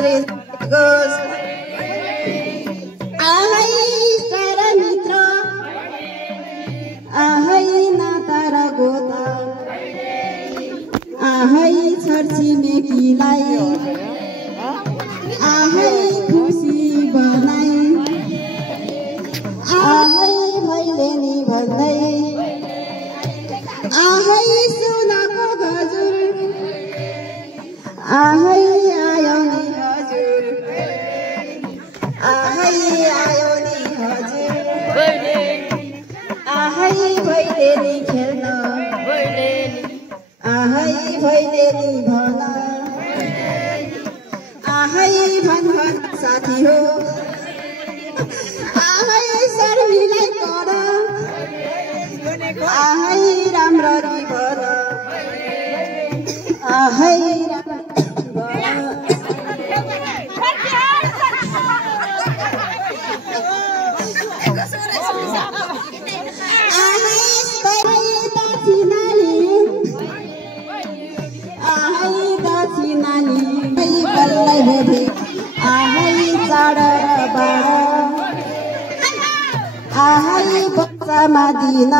गरे गोस आहै इष्ट र मित्र आहै नाता र गोता आहै छरछिमेकीलाई आहै खुसी बनाई आहै भैलेनी भन्दै आहै सुनको गजुर आहै आयो नि हजुर आहै आयो नि हजुर आहै भैलेनी खेल्न आहै भैलेनी भन आहै भन भन साथी हो आहै शर्मिलाई कर आहै राम्ररी भन आहै आहै चाड र बाड आहै बच्चामा दिन